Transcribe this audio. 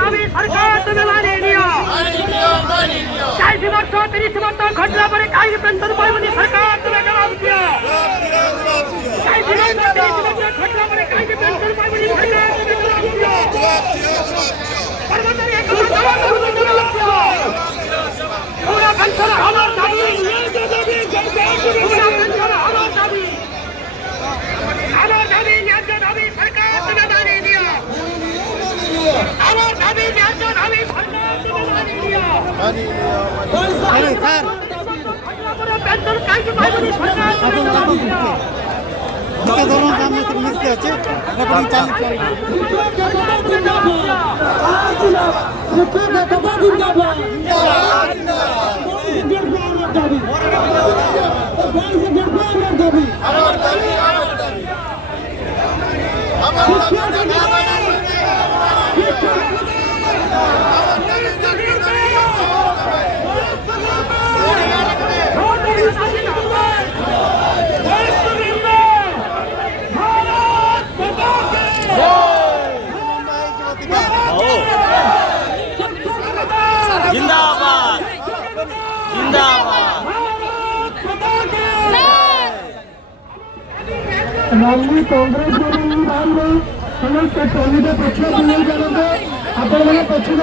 দাবি সরকার তুমি মানিয়ে নিও। 40 বছর 30 বছর ঘটনা পরে কাহিনী পেনশন পাইবনি সরকার তুমি জবাব দিও। 40 বছর 30 বছর ঘটনা পরে কাহিনী পেনশন পাইবনি সরকার তুমি জবাব দিও। কর্মচারী একবার জবাব দিও। পুরা পেনশন আমার দাবি, পুরা পেনশন আমার দাবি, আমার দাবি ন্যায্য দাবি সরকার তুমি মানিয়ে নিও। আমার দাবি ন্যায্য দাবি সরকার তুমি মানিয়ে নিও। পেনশন কাহিনী পাইবনি সরকার তুমি জবাব দিও। ধরুন কাম মিস্ত্রি আছে রেকর্ডিং চালু जिंदाबाद जिंदाबाद। रामजी कांग्रेस समस्त पक्ष पक्ष